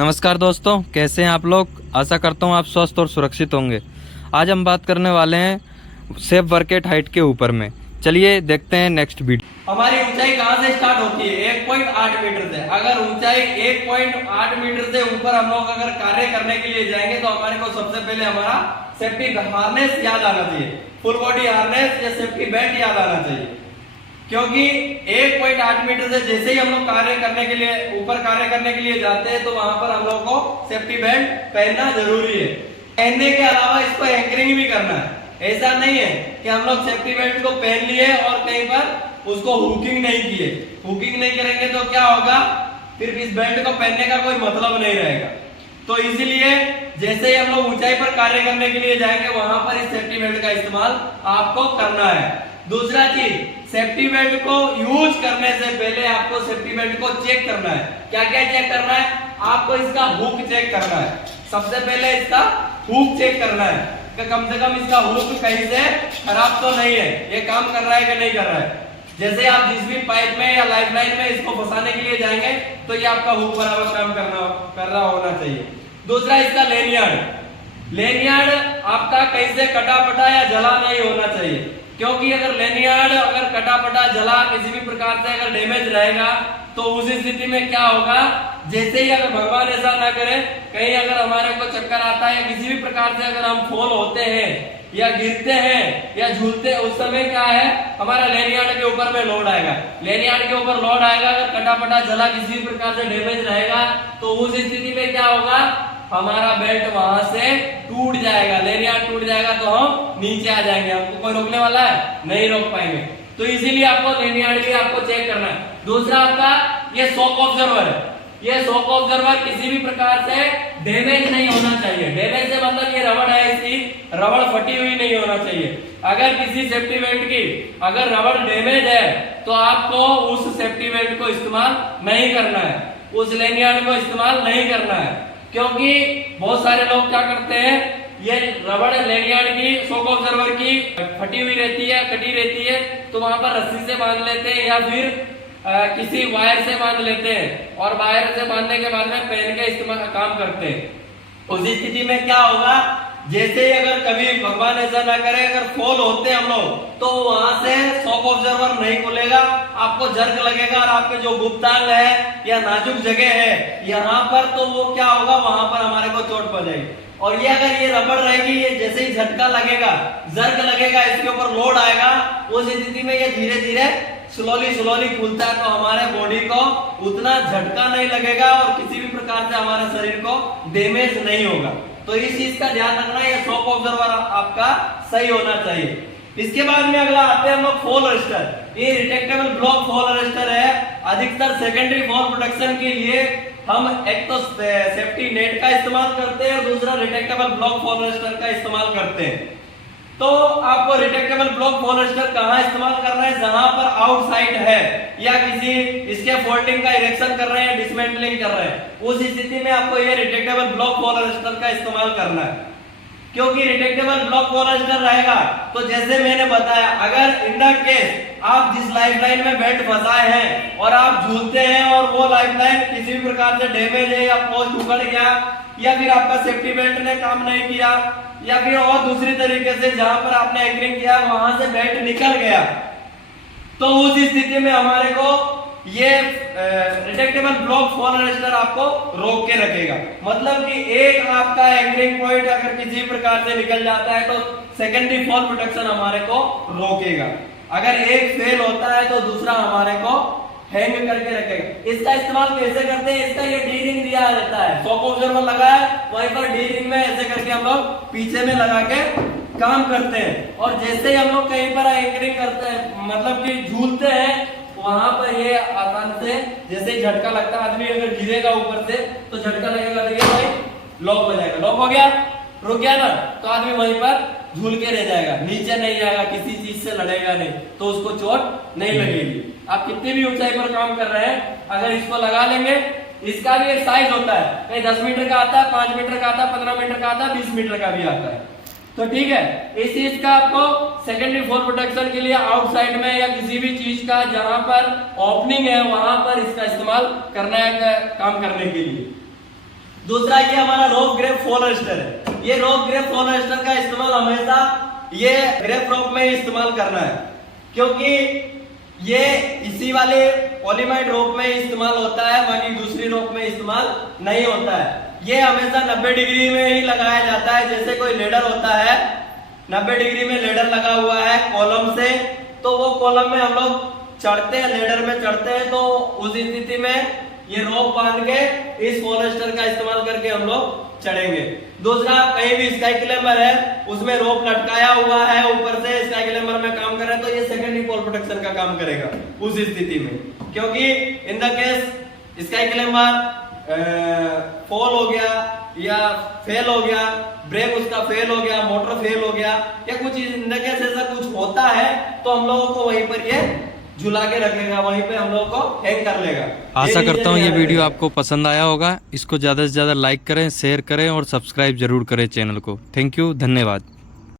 नमस्कार दोस्तों, कैसे हैं आप लोग। आशा करता हूं आप स्वस्थ और सुरक्षित होंगे। आज हम बात करने वाले हैं सेफ वर्क एट हाइट के ऊपर में। चलिए देखते हैं नेक्स्ट वीडियो। हमारी ऊंचाई कहां से स्टार्ट होती है? 1.8 मीटर से। अगर ऊंचाई 1.8 मीटर से ऊपर हम लोग अगर कार्य करने के लिए जाएंगे तो हमारे को सबसे पहले हमारा सेफ्टी हार्नेस याद आना चाहिए, फुल बॉडी हार्नेस या सेफ्टी बेल्ट याद आना चाहिए। क्योंकि 1.8 मीटर से जैसे ही हम लोग कार्य करने के लिए ऊपर कार्य करने के लिए जाते हैं तो वहां पर हम लोग को सेफ्टी बेल्ट पहनना जरूरी है। पहनने के अलावा इसको एंकरिंग भी करना है। ऐसा नहीं है कि हम लोग सेफ्टी बेल्ट को पहन लिए और कहीं पर उसको हुकिंग नहीं किए। हुकिंग नहीं करेंगे तो क्या होगा, फिर इस बेल्ट को पहनने का कोई मतलब नहीं रहेगा। तो इसीलिए जैसे ही हम लोग ऊंचाई पर कार्य करने के लिए जाएंगे वहां पर इस सेफ्टी बेल्ट का इस्तेमाल आपको करना है। दूसरा चीज, सेफ्टी बेल्ट को यूज करने से पहले आपको सेफ्टी बेल्ट को चेक करना है। क्या क्या चेक करना है? आपको इसका हुक चेक करना है। सबसे पहले इसका हुक चेक करना है कि कम से कम इसका हुक कहीं से खराब तो नहीं है, ये काम कर रहा है कि नहीं कर रहा है। जैसे आप जिस भी पाइप में या लाइफ लाइन में इसको फंसाने के लिए जाएंगे तो ये आपका हुक बराबर काम कर रहा होना चाहिए। दूसरा, इसका लेनियार्ड आपका कहीं से कटा पटा या जला नहीं होना चाहिए। क्योंकि अगर लेनियार्ड अगर कटा पटा जला किसी भी प्रकार से अगर डैमेज रहेगा तो उस स्थिति में क्या होगा, जैसे ही अगर भगवान ऐसा ना करे कहीं अगर हमारे को चक्कर आता है या किसी भी प्रकार से अगर हम फॉल होते हैं या गिरते हैं या झूलते, उस समय क्या है, हमारा लेनियार्ड के ऊपर में लोड आएगा। लेनियार्ड के ऊपर लोड आएगा, अगर कटा पटा जला किसी भी प्रकार से डैमेज रहेगा तो उस स्थिति में क्या होगा, हमारा बेल्ट वहां से टूट जाएगा। लेनियार्ड टूट जाएगा तो हम नीचे आ जाएंगे। हमको कोई रोकने वाला है? नहीं रोक पाएंगे। तो इसीलिए आपको लेनियार्ड भी आपको चेक करना है। दूसरा, आपका ये शॉक ऑब्जर्वर है। ये शॉक ऑब्जर्वर किसी भी प्रकार से डैमेज नहीं होना चाहिए। डैमेज से मतलब ये रबड़ है, इसकी रबड़ फटी हुई नहीं होना चाहिए। अगर किसी सेफ्टी बेल्ट की अगर रबड़ डैमेज है तो आपको उस सेफ्टी बेल्ट को इस्तेमाल नहीं करना है, उस लेनियार्ड को इस्तेमाल नहीं करना है। क्योंकि बहुत सारे लोग क्या करते हैं, ये रबड़ लेनियार्ड की शॉक ऑब्जर्वर की फटी हुई रहती है, कटी रहती है, तो वहां पर रस्सी से बांध लेते हैं या फिर किसी वायर से बांध लेते हैं और वायर से बांधने के बाद में पहन के इस्तेमाल काम करते हैं। उस स्थिति में क्या होगा, जैसे ही अगर कभी भगवान ऐसा ना करे अगर फॉल होते हम लोग तो वहां से शॉक ऑब्जर्वर नहीं खुलेगा, आपको जर्क लगेगा और आपके जो गुप्तांग है या नाजुक जगह है यहाँ पर, तो वो क्या होगा, वहां पर हमारे को चोट पड़ जाएगी। और ये अगर ये रबड़ रहेगी, ये जैसे ही झटका लगेगा, जर्क लगेगा, इसके ऊपर लोड आएगा, उस स्थिति में ये धीरे धीरे स्लोली खुलता है तो हमारे बॉडी को उतना झटका नहीं लगेगा और किसी भी प्रकार से हमारे शरीर को डैमेज नहीं होगा। तो इस चीज का ध्यान रखना, ये शॉक ऑब्जर्वर आपका सही होना चाहिए। इसके बाद में अगला आते हैं हम लोग फॉल अरेस्टर। ये रिट्रैक्टेबल ब्लॉक फॉल अरेस्टर है। अधिकतर सेकेंडरी फॉल प्रोटेक्शन के लिए हम एक तो सेफ्टी नेट का इस्तेमाल करते हैं और दूसरा रिट्रैक्टेबल ब्लॉक फॉल अरेस्टर का इस्तेमाल करते हैं। तो आपको रिट्रैक्टेबल ब्लॉक फॉल अरेस्टर कहां इस्तेमाल करना है, जहां पर आउटसाइड है या किसी इसके फोल्डिंग का इरेक्शन कर रहे हैं, डिसमेंटलिंग कर रहे हैं, उस स्थिति में आपको ये रिट्रैक्टेबल ब्लॉक फॉल अरेस्टर का इस्तेमाल करना है। क्योंकि रिट्रैक्टेबल ब्लॉक फॉल अरेस्टर रहेगा तो जैसे मैंने बताया, अगर इन द केस आप जिस लाइफ लाइन में बेल्ट फंसाए हैं और आप झूलते हैं और वो लाइफ लाइन किसी भी प्रकार से डैमेज है या पोस्ट उखड़ गया या फिर आपका सेफ्टी बेल्ट ने काम नहीं किया या फिर और दूसरी तरीके से जहां पर आपने एंकरिंग किया वहां से बेल्ट निकल गया, तो उस स्थिति में हमारे को ये रिट्रैक्टेबल ब्लॉक फॉल अरेस्टर आपको रोक के रखेगा। मतलब कि एक आपका एंकरिंग पॉइंट अगर किसी प्रकार से निकल जाता है तो सेकेंडरी फॉल प्रोटेक्शन हमारे को रोकेगा। अगर एक फेल होता है तो दूसरा हमारे को हैंग करके रखेगा। इसका इस्तेमाल कैसे करते हैं, इसका ये डी रिंग दिया रहता है, शॉक ऑब्जर्वर लगा है, वहीं पर डी रिंग में ऐसे करके हम लोग पीछे में लगा के काम करते हैं। और जैसे ही हम लोग कहीं पर एंकरिंग करते हैं, मतलब कि झूलते हैं, वहां पर ये आसान से जैसे झटका लगता है, आदमी अगर गिरेगा ऊपर से तो झटका लगेगा तो ये भाई लॉक हो जाएगा। लॉक हो गया, रुक गया ना, तो आदमी वहीं पर झूल के रह जाएगा, नीचे नहीं जाएगा, किसी चीज से लड़ेगा नहीं, तो उसको चोट नहीं लगेगी। आप कितनी भी ऊंचाई पर काम कर रहे हैं, अगर इसको लगा लेंगे, इसका भी एक साइज होता है, कहीं 10 मीटर का आता है, 5 मीटर का आता है, 15 मीटर का आता है, 20 मीटर का भी आता है। तो ठीक है, इस चीज का आपको सेकेंडरी फॉल प्रोटेक्शन के लिए आउटसाइड में या किसी भी चीज का जहां पर ओपनिंग है वहां पर इसका इस्तेमाल करना है काम करने के लिए। दूसरा ये हमारा रोप ग्रेप फॉल अरेस्टर है। ये रोप ग्रेप फॉल अरेस्टर का इस्तेमाल हमेशा ये ग्रेप रोप में ही इस्तेमाल करना है, क्योंकि ये इसी वाले पॉलीमाइड रोप में इस्तेमाल होता है, वहीं दूसरी रोप में इस्तेमाल नहीं होता है। ये हमेशा 90 डिग्री में ही लगाया जाता है। जैसे कोई लेडर होता है, 90 डिग्री में लेडर लगा हुआ है कॉलम से, तो वो कॉलम में हम लोग चढ़ते हैं, लेडर में चढ़ते हैं, तो उस स्थिति में ये रोप बांध के इस फॉरेस्टर का इस्तेमाल करके हम लोग चढ़ेंगे। दूसरा, कहीं भी स्काई क्लाइंबर है, उसमें रोप लटकाया हुआ है ऊपर से, स्काई क्लाइंबर में काम कर रहा है, तो ये सेकेंडरी फॉल प्रोटेक्शन का काम करेगा उस स्थिति में, क्योंकि in the case sky climber fall हो गया या फेल हो गया, ब्रेक उसका फेल हो गया, मोटर फेल हो गया, या कुछ इन द केस ऐसा कुछ होता है, तो हम लोगों को वहीं पर ये झुला के रखेगा, वहीं पे हम लोग को हैंग कर लेगा। आशा करता हूँ ये वीडियो आपको पसंद आया होगा। इसको ज़्यादा से ज़्यादा लाइक करें, शेयर करें और सब्सक्राइब जरूर करें चैनल को। थैंक यू, धन्यवाद।